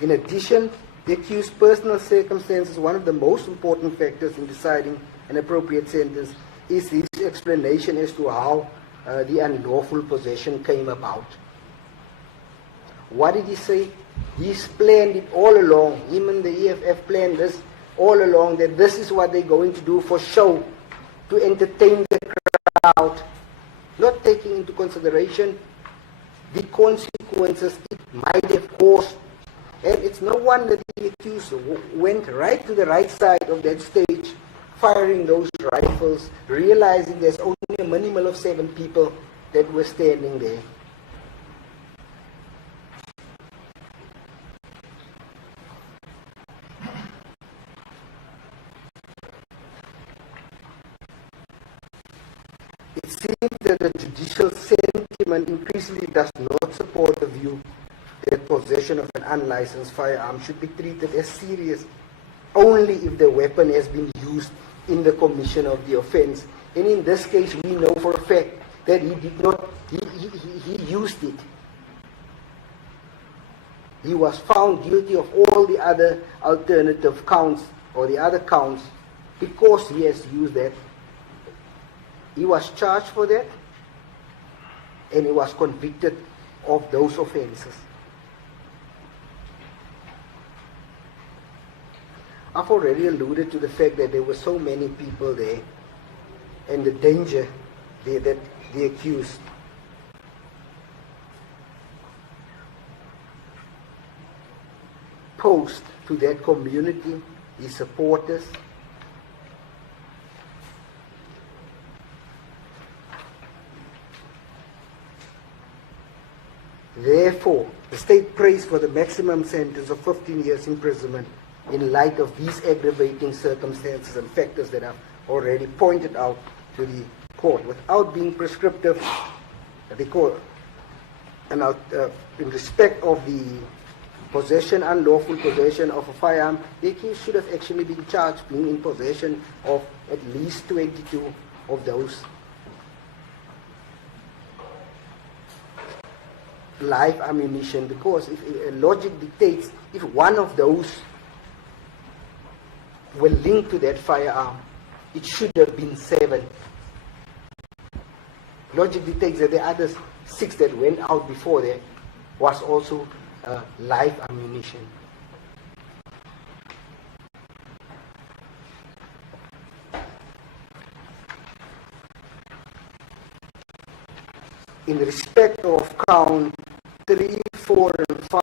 In addition, the accused's personal circumstances, one of the most important factors in deciding an appropriate sentence, is his explanation as to how the unlawful possession came about. What did he say? He's planned it all along. Him and the EFF planned this all along, that this is what they're going to do for show, to entertain the crowd, not taking into consideration the consequences it might have caused. And it's no wonder the accused went right to the right side of that stage, firing those rifles, realizing there's only a minimal of 7 people that were standing there. It seems that the judicial sentiment increasingly does not support the view that possession of an unlicensed firearm should be treated as serious only if the weapon has been used in the commission of the offense. And in this case, we know for a fact that he did not, he used it. He was found guilty of all the other alternative counts, or the other counts, because he has used that. He was charged for that, and he was convicted of those offenses. I've already alluded to the fact that there were so many people there, and the danger that the accused posed to that community, his supporters. Therefore, the state prays for the maximum sentence of 15 years imprisonment in light of these aggravating circumstances and factors that I've already pointed out to the court. Without being prescriptive, the court, and in respect of the unlawful possession of a firearm, the accused should have actually been charged being in possession of at least 22 of those live ammunition, because if logic dictates, if one of those were linked to that firearm, it should have been 7. Logic dictates that the other 6 that went out before there was also live ammunition. In respect of count 3, 4, and 5,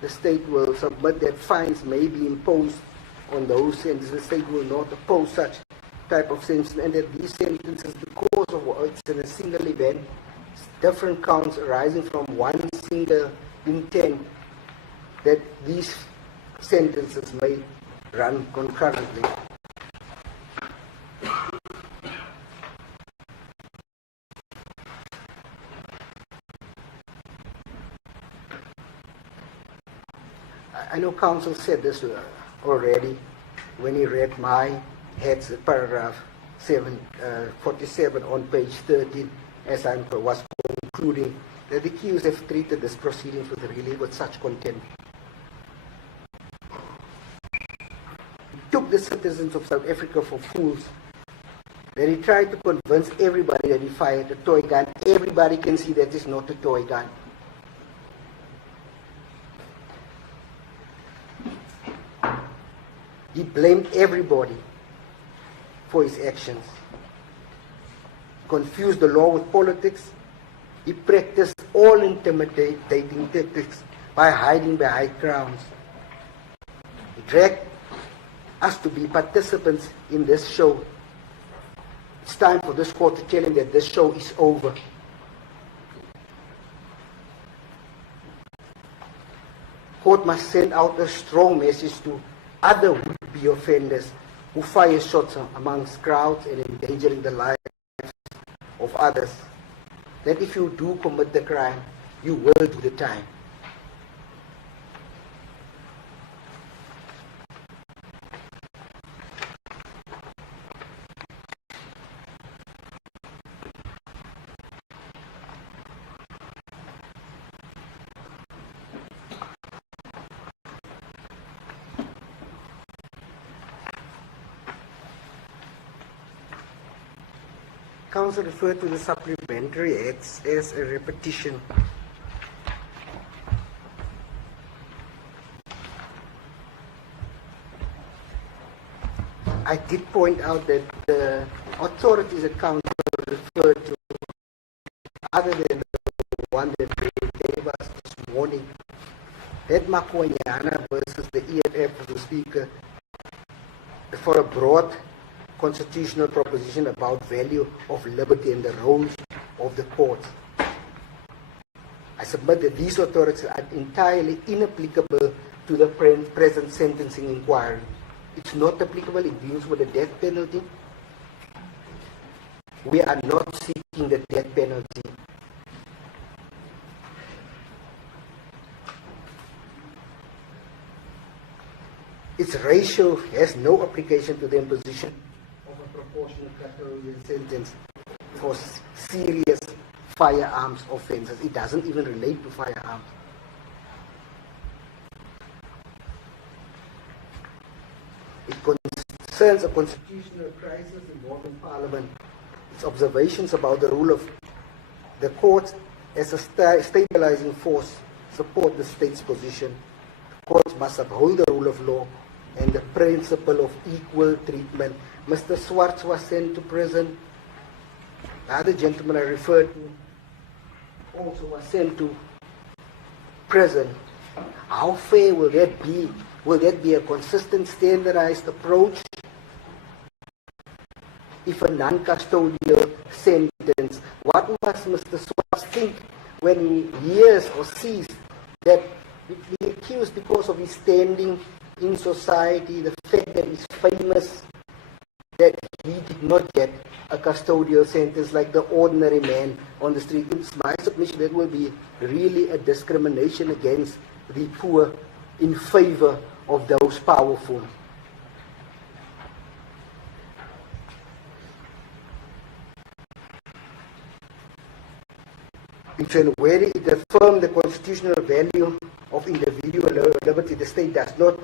the state will submit that fines may be imposed on those sentences. The state will not oppose such type of sentence, and that these sentences, because of it's in a single event, different counts arising from one single intent, that these sentences may run concurrently. I know counsel said this already when he read my head's paragraph 47 on page 13, as I was concluding, that the accused have treated this proceedings with such contempt. He took the citizens of South Africa for fools, that he tried to convince everybody that he fired a toy gun. Everybody can see that it's not a toy gun. He blamed everybody for his actions. Confused the law with politics. He practiced all intimidating tactics by hiding behind crowns. He dragged us to be participants in this show. It's time for this court to tell him that this show is over. Court must send out a strong message to other would-be offenders who fire shots amongst crowds and endangering the lives of others, that if you do commit the crime, you will do the time. Council referred to the supplementary acts as a repetition. I did point out that the authorities at Council referred to, other than the one that they gave us this morning, that Makwanyana versus the EFF as the speaker, for a broad constitutional proposition about value of liberty and the roles of the courts. I submit that these authorities are entirely inapplicable to the present sentencing inquiry. It's not applicable. It deals with the death penalty. We are not seeking the death penalty. Its ratio has no application to the imposition of a proportionate custodial sentence for serious firearms offences. It doesn't even relate to firearms. It concerns a constitutional crisis involving Parliament. Its observations about the rule of the courts as a stabilizing force support the state's position. Courts must uphold the rule of law and the principle of equal treatment. Mr. Swartz was sent to prison. The other gentleman I referred to also was sent to prison. How fair will that be? Will that be a consistent, standardized approach? If a non-custodial sentence, what must Mr. Swartz think when he hears or sees that the accused, because of his standing in society, the fact that he's famous, that he did not get a custodial sentence like the ordinary man on the street? It's my submission that will be really a discrimination against the poor in favor of those powerful. In January, it affirmed the constitutional value of individual liberty. The state does not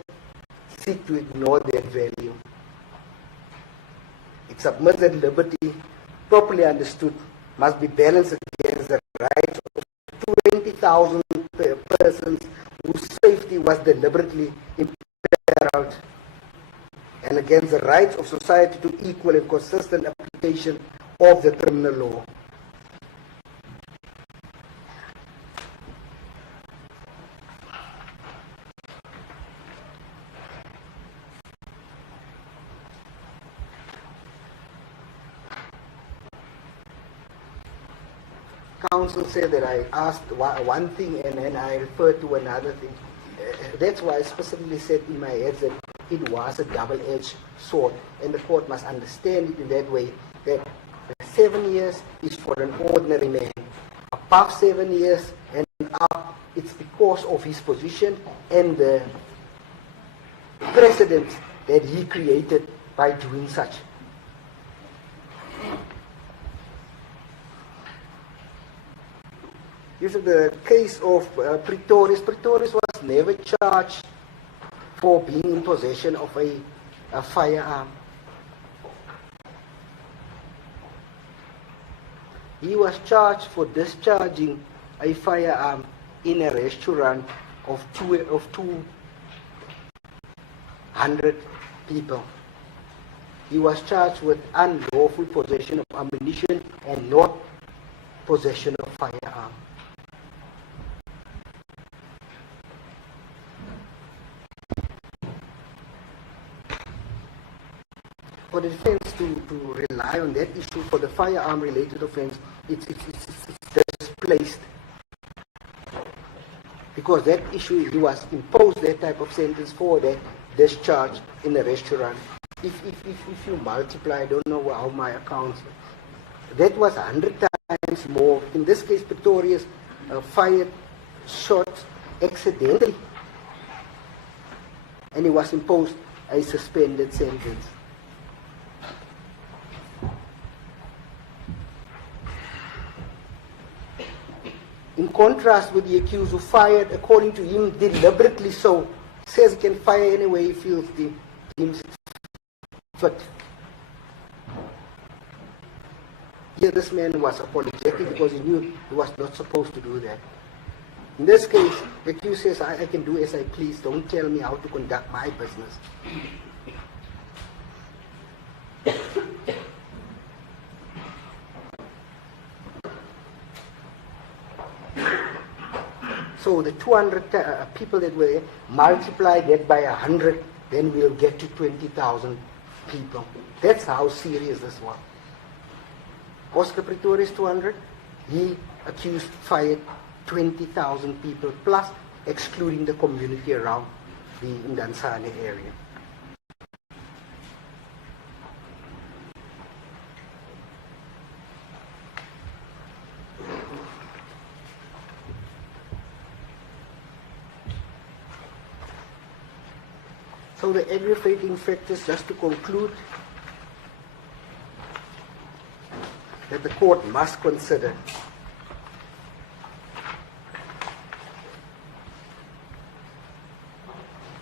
seek to ignore that value. It submits that liberty, properly understood, must be balanced against the rights of 20,000 persons whose safety was deliberately imperiled, and against the rights of society to equal and consistent application of the criminal law. Council said that I asked one thing and then I referred to another thing. That's why I specifically said in my head that it was a double-edged sword, and the court must understand it in that way, that 7 years is for an ordinary man. Above 7 years and up, it's because of his position and the precedent that he created by doing such. This is the case of Pretorius. Pretorius was never charged for being in possession of a firearm. He was charged for discharging a firearm in a restaurant of 200 people. He was charged with unlawful possession of ammunition and not possession of firearm. For the defense to rely on that issue for the firearm-related offense, it's displaced. Because that issue, he was imposed that type of sentence for that discharge in a restaurant. If you multiply, I don't know how my accounts, that was 100 times more. In this case, Pretorius fired shots accidentally, and he was imposed a suspended sentence. In contrast with the accused who fired, according to him, deliberately so, says he can fire any way he feels deems fit. here this man was apologetic because he knew he was not supposed to do that. In this case, the accused says, I can do as I please, don't tell me how to conduct my business. So the 200 people that were, multiply that by 100, then we'll get to 20,000 people. That's how serious this was. Oscar Pretorius 200, he accused, fired 20,000 people plus, excluding the community around the Ndansane area. So the aggravating factors, just to conclude, that the court must consider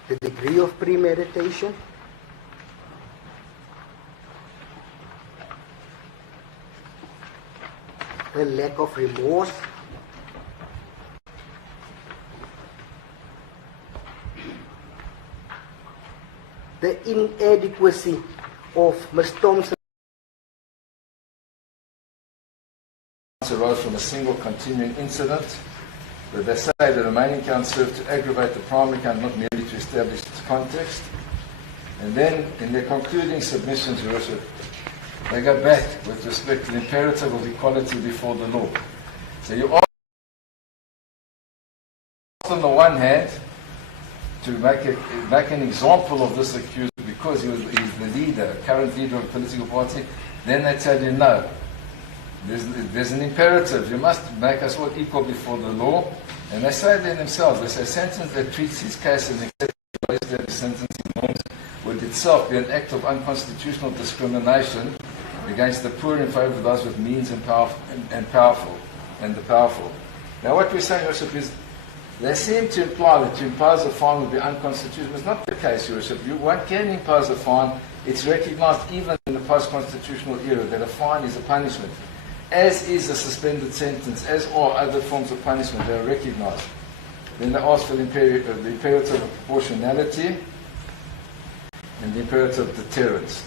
the degree of premeditation, the lack of remorse, the inadequacy of Ms. Thompson arose from a single continuing incident, where they say the remaining count served to aggravate the primary count, not merely to establish its context. And then, in their concluding submissions, Your Worship, they go back with respect to the imperative of equality before the law. So you ask, on the one hand, to make an example of this accused because he's the leader, current leader of a political party, then they tell you no. There's an imperative. You must make us all equal before the law. And they say there themselves, they say a sentence that treats his case and accepts the sentencing norms would itself be an act of unconstitutional discrimination against the poor in favor of those with means and the powerful. Now what we're saying, Your Worship, is they seem to imply that to impose a fine would be unconstitutional. It's not the case, Your Worship. One can impose a fine. It's recognized even in the post-constitutional era that a fine is a punishment, as is a suspended sentence, as are other forms of punishment. They are recognized. Then they ask for the imperative of proportionality and the imperative of deterrence.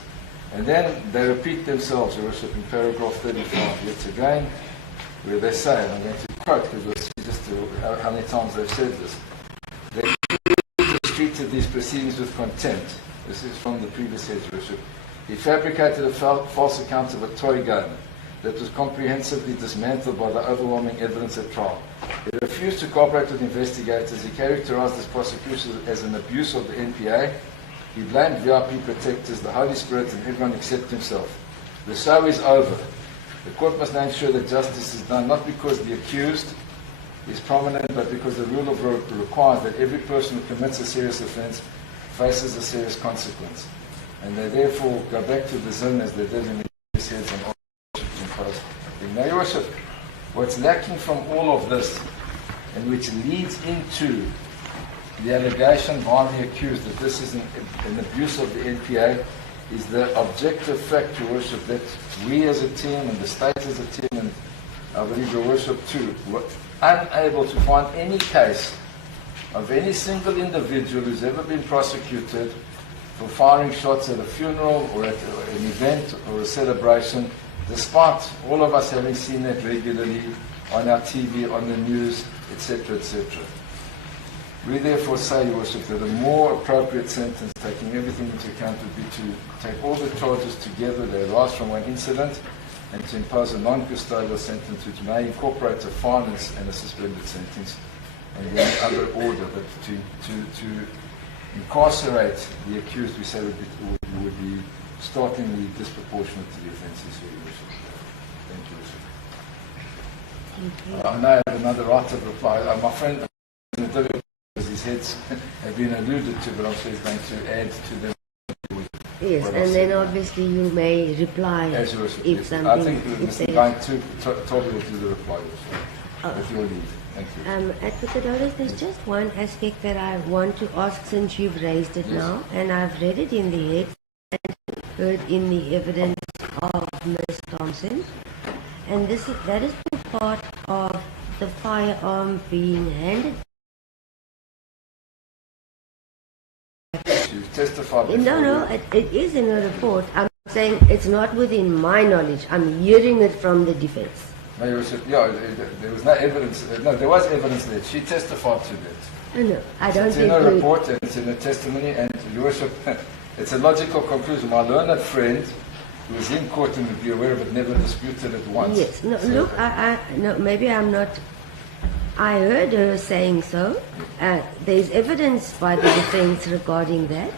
And then they repeat themselves, Your Worship, in paragraph 35 yet again, where they say, and I'm going to quote because we'll see just how many times they've said this, they treated these proceedings with contempt. This is from the previous head, Your Worship. He fabricated a false account of a toy gun that was comprehensively dismantled by the overwhelming evidence at trial. He refused to cooperate with investigators. He characterized this prosecution as an abuse of the NPA. He blamed VIP protectors, the Holy Spirit, and everyone except himself. The show is over. The court must now ensure that justice is done, not because the accused is prominent, but because the rule of law requires that every person who commits a serious offense faces a serious consequence. And they therefore go back to the zone as they did in the previous heads and imposed. Now, Your Worship, what's lacking from all of this, and which leads into the allegation by the accused that this is an abuse of the NPA, is the objective fact, Your Worship, that we as a team and the state as a team, and I believe Your Worship too, were unable to find any case of any single individual who's ever been prosecuted for firing shots at a funeral or at an event or a celebration, despite all of us having seen that regularly on our TV, on the news, etc., etc. We therefore say, Your Worship, that a more appropriate sentence, taking everything into account, would be to take all the charges together that arise from one incident and to impose a non-custodial sentence which may incorporate a fine and a suspended sentence and any other order, but to incarcerate the accused, we say would be startlingly disproportionate to the offences here, Your Worship. Thank you, Worship. I know I have another right of reply. My friend, his heads have been alluded to, but I'm sure he's going to add to them. Yes, and then obviously you may reply as you if yes. something... I think Mr. Bank told you to do the reply also, with your leave. Thank you. Advocate Doris, there's just one aspect that I want to ask since you've raised it now, and I've read it in the head and heard in the evidence of Ms. Thompson. And that is part of the firearm being handed. You've testified before. No, it is in a report. I'm saying it's not within my knowledge. I'm hearing it from the defense. No, Your Worship, yeah, there was no evidence. No, there was evidence there. She testified to that. No, I don't It's think in a report and it's in a testimony, and Your Worship, it's a logical conclusion. My learned friend, who was in court and would be aware of it, never disputed it once. Yes. No, So- look, no, maybe I'm not. I heard her saying so. There's evidence by the defense regarding that.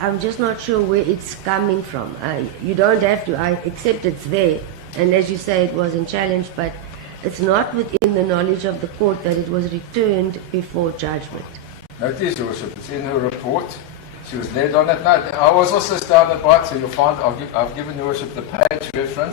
I'm just not sure where it's coming from. You don't have to. I accept it's there, and as you say, it wasn't challenged, but it's not within the knowledge of the court that it was returned before judgment. No, it is, Your Worship. It's in her report. She was led on it. No, I was also astounded by it, so you'll find I've given Your Worship the page reference.